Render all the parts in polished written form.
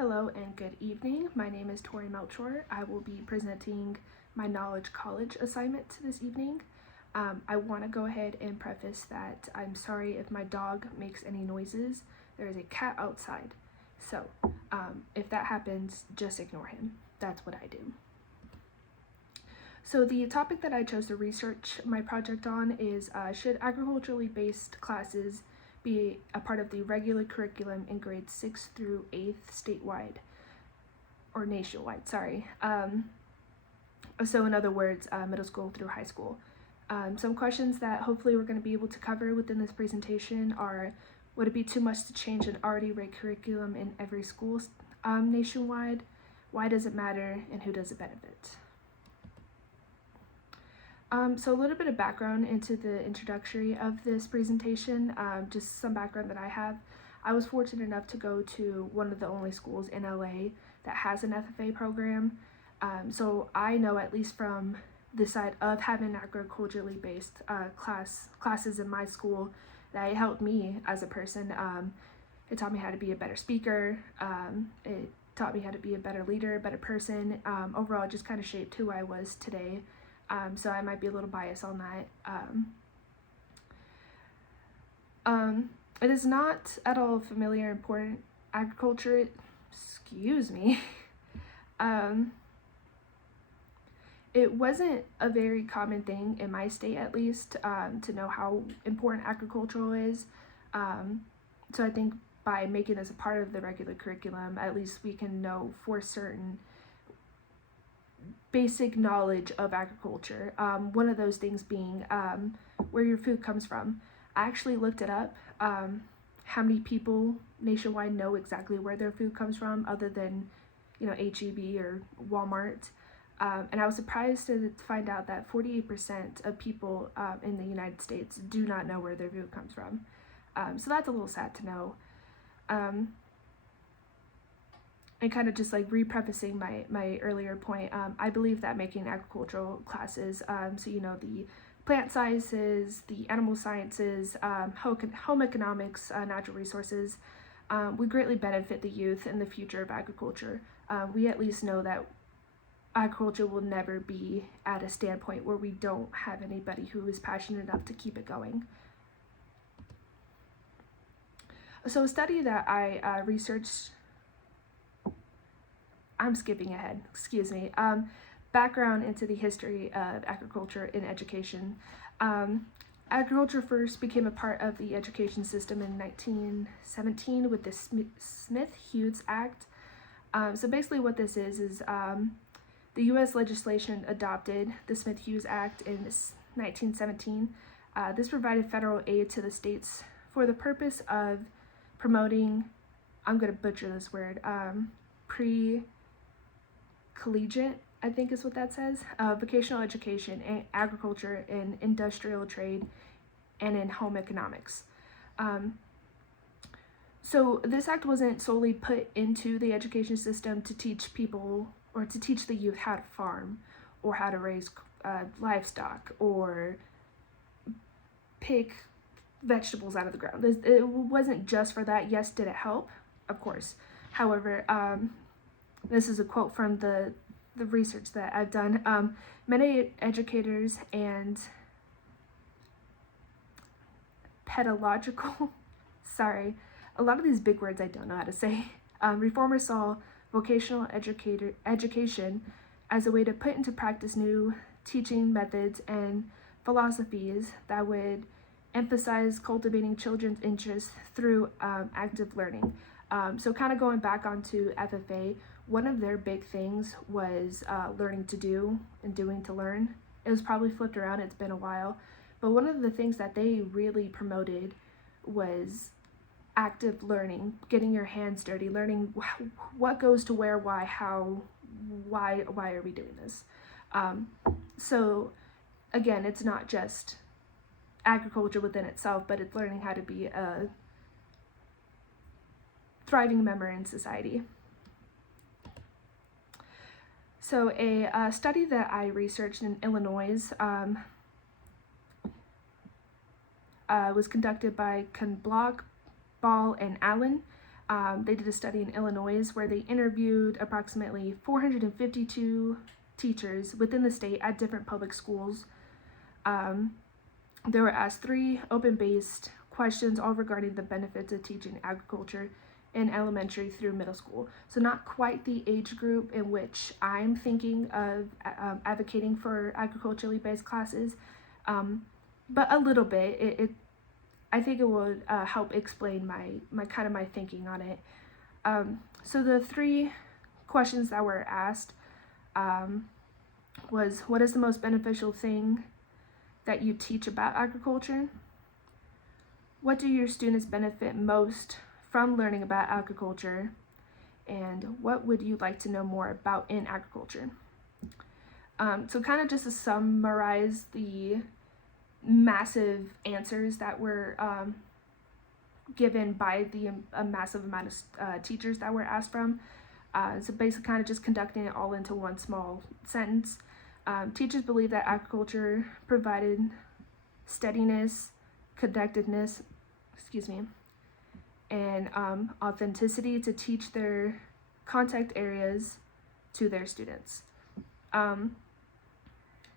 Hello and good evening. My name is Tory Melchor. I will be presenting my Knowledge College assignment this evening. I want to go ahead and preface that I'm sorry if my dog makes any noises. There is a cat outside. So if that happens, just ignore him. That's what I do. So the topic that I chose to research my project on is should agriculturally based classes be a part of the regular curriculum in grades 6th through 8th statewide, or nationwide, sorry. So in other words, middle school through high school. Some questions that hopefully we're going to be able to cover within this presentation are, would it be too much to change an already rate curriculum in every school nationwide? Why does it matter, and who does it benefit? So a little bit of background into the introductory of this presentation, just some background that I have. I was fortunate enough to go to one of the only schools in LA that has an FFA program. So I know, at least from the side of having agriculturally based classes in my school, that it helped me as a person. It taught me how to be a better speaker. It taught me how to be a better leader, a better person. Overall, it just kind of shaped who I was today. So I might be a little biased on that. It is not at all familiar or important agriculture, excuse me. It wasn't a very common thing in my state, at least, to know how important agricultural is. So I think by making this a part of the regular curriculum, at least we can know for certain basic knowledge of agriculture. One of those things being where your food comes from. I actually looked it up, how many people nationwide know exactly where their food comes from other than, H-E-B or Walmart. And I was surprised to find out that 48% of people in the United States do not know where their food comes from. So that's a little sad to know. And kind of just like re-prefacing my earlier point, I believe that making agricultural classes, so the plant sciences, the animal sciences, home economics, natural resources, would greatly benefit the youth and the future of agriculture. We at least know that agriculture will never be at a standpoint where we don't have anybody who is passionate enough to keep it going. So a study that I researched, I'm skipping ahead, excuse me. Background into the history of agriculture in education. Agriculture first became a part of the education system in 1917 with the Smith-Hughes Act. So basically what this is the U.S. legislation adopted the Smith-Hughes Act in 1917. This provided federal aid to the states for the purpose of promoting, I'm going to butcher this word, collegiate, I think is what that says, vocational education in agriculture, in industrial trade, and in home economics. So this act wasn't solely put into the education system to teach people or to teach the youth how to farm or how to raise livestock or pick vegetables out of the ground. It wasn't just for that. Yes, did it help? Of course. However, this is a quote from the research that I've done. Many educators and pedagogical, sorry, a lot of these big words I don't know how to say. Reformers saw vocational education as a way to put into practice new teaching methods and philosophies that would emphasize cultivating children's interests through active learning. So kind of going back onto FFA, one of their big things was learning to do and doing to learn. It was probably flipped around, it's been a while, but one of the things that they really promoted was active learning, getting your hands dirty, learning what goes to where, why, how, why are we doing this? So again, it's not just agriculture within itself, but it's learning how to be a thriving member in society. So a study that I researched in Illinois was conducted by Block, Ball, and Allen. They did a study in Illinois where they interviewed approximately 452 teachers within the state at different public schools. They were asked 3 open-based questions, all regarding the benefits of teaching agriculture in elementary through middle school. So not quite the age group in which I'm thinking of advocating for agriculturally based classes, but a little bit. I think it would help explain my kind of my thinking on it. So the 3 questions that were asked was, what is the most beneficial thing that you teach about agriculture? What do your students benefit most from learning about agriculture? And what would you like to know more about in agriculture? So kind of just to summarize the massive answers that were given by a massive amount of teachers that were asked from. So basically kind of just conducting it all into one small sentence. Teachers believe that agriculture provided steadiness, connectedness, and authenticity to teach their contact areas to their students.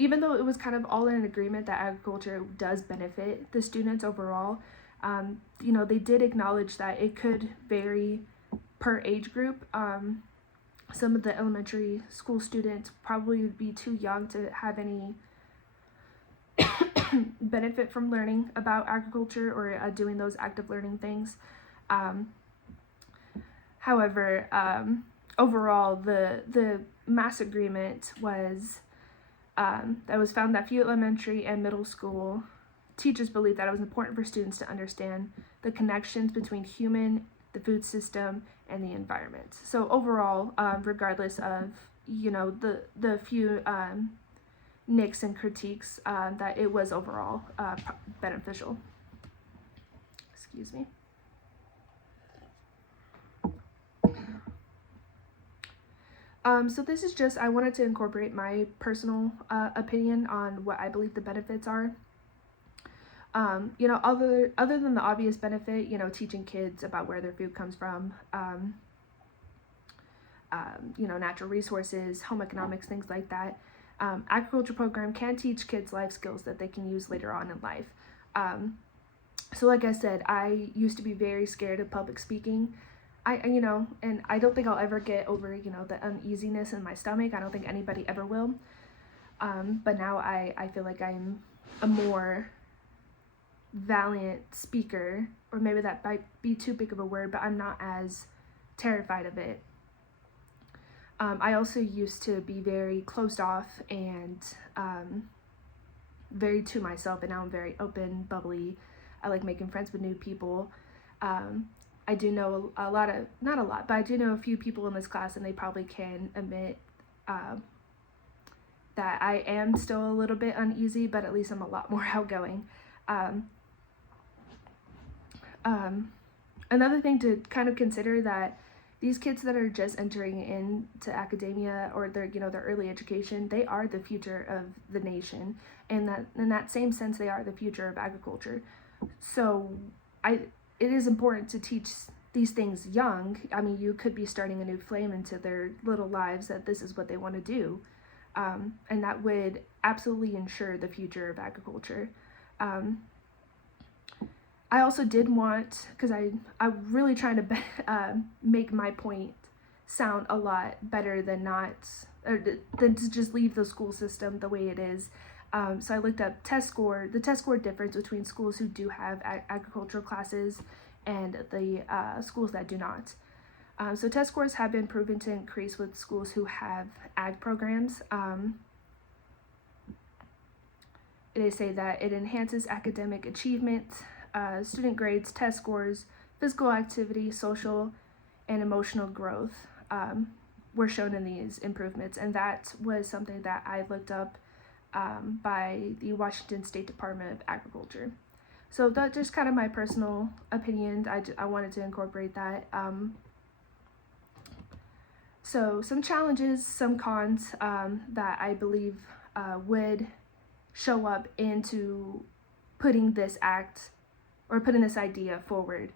Even though it was kind of all in agreement that agriculture does benefit the students overall, they did acknowledge that it could vary per age group. Some of the elementary school students probably would be too young to have any benefit from learning about agriculture or doing those active learning things. However, overall, the mass agreement was that was found that few elementary and middle school teachers believed that it was important for students to understand the connections between the food system, and the environment. So overall, regardless of the few nicks and critiques, that it was overall beneficial. Excuse me. So this is just, I wanted to incorporate my personal opinion on what I believe the benefits are. Other than the obvious benefit, teaching kids about where their food comes from, natural resources, home economics, things like that. Agriculture program can teach kids life skills that they can use later on in life. So like I said, I used to be very scared of public speaking. And I don't think I'll ever get over, the uneasiness in my stomach. I don't think anybody ever will. But now I feel like I'm a more valiant speaker, or maybe that might be too big of a word, but I'm not as terrified of it. I also used to be very closed off and very to myself, and now I'm very open, bubbly. I like making friends with new people. I do know not a lot, but I do know a few people in this class, and they probably can admit that I am still a little bit uneasy, but at least I'm a lot more outgoing. Another thing to kind of consider, that these kids that are just entering into academia or their early education, they are the future of the nation, and that in that same sense they are the future of agriculture. So it is important to teach these things young. I mean, you could be starting a new flame into their little lives that this is what they want to do, and that would absolutely ensure the future of agriculture. I also did want, because I'm really trying to make my point sound a lot better than than to just leave the school system the way it is. So I looked up the test score difference between schools who do have agricultural classes and the schools that do not. So test scores have been proven to increase with schools who have ag programs. They say that it enhances academic achievement, student grades, test scores, physical activity, social and emotional growth were shown in these improvements. And that was something that I looked up by the Washington State Department of Agriculture. So that's just kind of my personal opinion. I wanted to incorporate that. So some challenges, some cons that I believe would show up into putting this idea forward.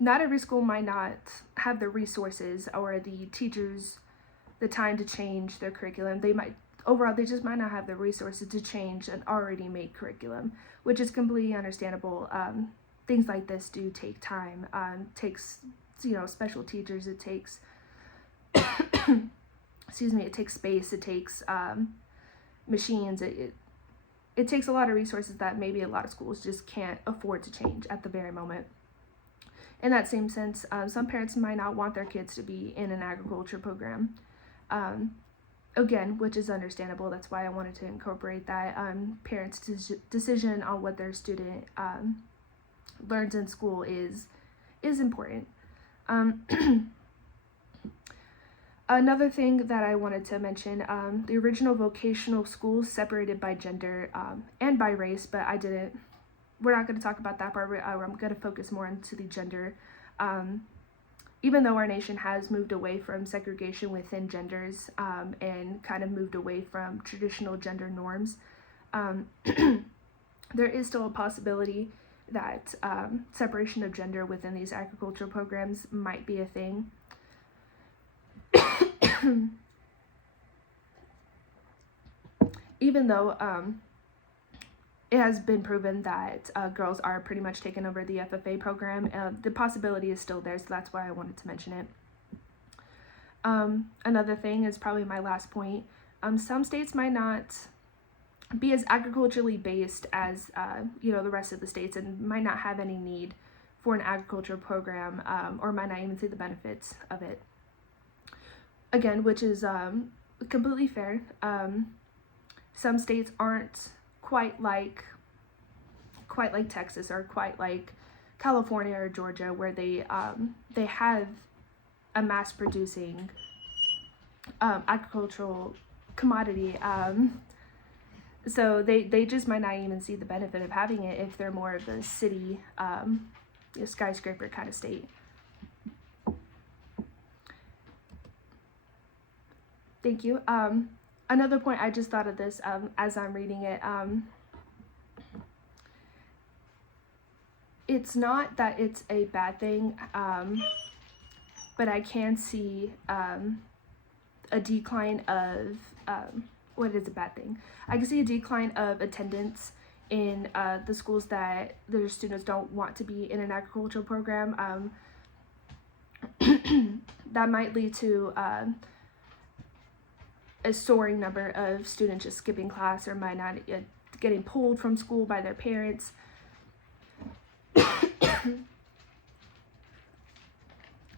not every school might not have the resources or the teachers the time to change their curriculum. They just might not have the resources to change an already made curriculum, which is completely understandable. Things like this do take time. Takes, special teachers. It takes, excuse me, it takes space. It takes machines. It takes a lot of resources that maybe a lot of schools just can't afford to change at the very moment. In that same sense, some parents might not want their kids to be in an agriculture program. Again, which is understandable. That's why I wanted to incorporate that. Parents' decision on what their student learns in school is important. Another thing that I wanted to mention, the original vocational schools separated by gender and by race, but we're not going to talk about that part. I'm going to focus more into the gender. Even though our nation has moved away from segregation within genders and kind of moved away from traditional gender norms, there is still a possibility that separation of gender within these agricultural programs might be a thing. Even though it has been proven that girls are pretty much taking over the FFA program, the possibility is still there, so that's why I wanted to mention it. Another thing is probably my last point. Some states might not be as agriculturally based as the rest of the states, and might not have any need for an agricultural program, or might not even see the benefits of it. Again, which is completely fair. Some states aren't quite like Texas, or quite like California or Georgia, where they have a mass producing agricultural commodity. So they just might not even see the benefit of having it if they're more of a city, skyscraper kind of state. Thank you. Another point, I just thought of this as I'm reading it. It's not that it's a bad thing, but I can see a decline of, what is a bad thing? I can see a decline of attendance in the schools that their students don't want to be in an agricultural program. That might lead to a soaring number of students just skipping class, or might not getting pulled from school by their parents.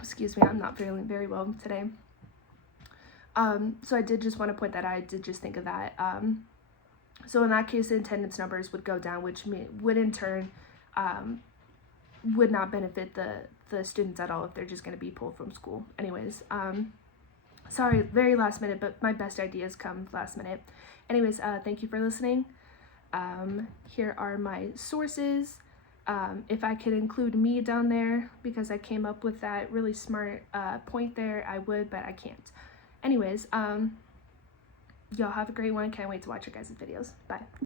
Excuse me, I'm not feeling very well today. So I did just want to point that out. I did just think of that. So in that case, the attendance numbers would go down, which would in turn would not benefit the students at all if they're just going to be pulled from school. Anyways, sorry, very last minute, but my best ideas come last minute. Anyways, thank you for listening. Here are my sources. If I could include me down there because I came up with that really smart point there, I would, but I can't. Anyways, y'all have a great one. Can't wait to watch your guys' videos. Bye.